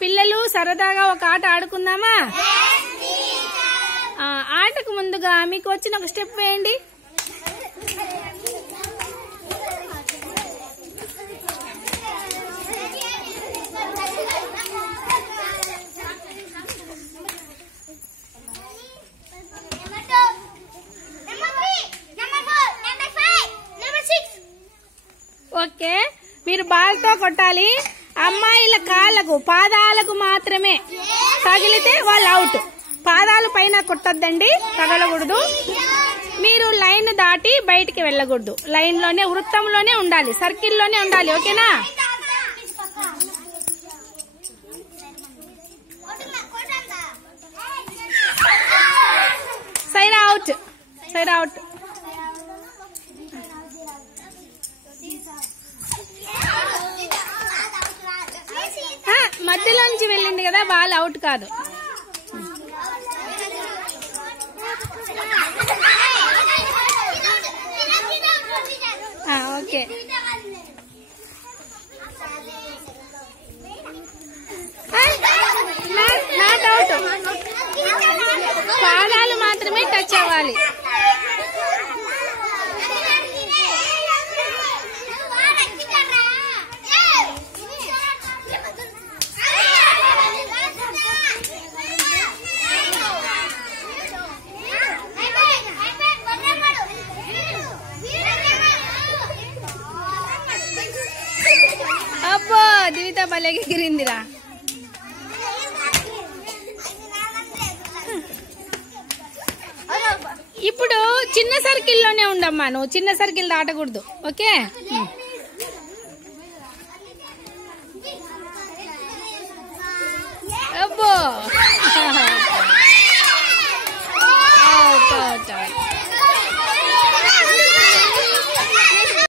పిల్లలు సరదాగా ఒక ఆట ఆడుకుందామా? ఆటకు ముందుగా మీకు వచ్చిన ఒక స్టెప్ వేయండి. ఓకే, మీరు బాల్తో కొట్టాలి. అమ్మాయిల కాళ్ళకు పాదాలకు మాత్రమే తగిలితే వాళ్ళు అవుట్. పాదాల పైన కొట్టద్దండి, తగలకూడదు. మీరు లైన్ దాటి బయటికి వెళ్ళకూడదు. లైన్ లోనే, వృత్తంలోనే ఉండాలి, సర్కిల్లోనే ఉండాలి. ఓకేనా? Side out, side out. మధ్యలోంచి వెళ్ళింది కదా, బాల్ అవుట్ కాదు. Okay, not out. పాదాలు మాత్రమే టచ్ అవ్వాలి. అబ్బో, దివిత భలే ఎగిరిందిరా. ఇప్పుడు చిన్న సర్కిల్లోనే ఉండమ్మా, నువ్వు చిన్న సర్కిల్ దాటకూడదు. ఓకే, అబ్బో.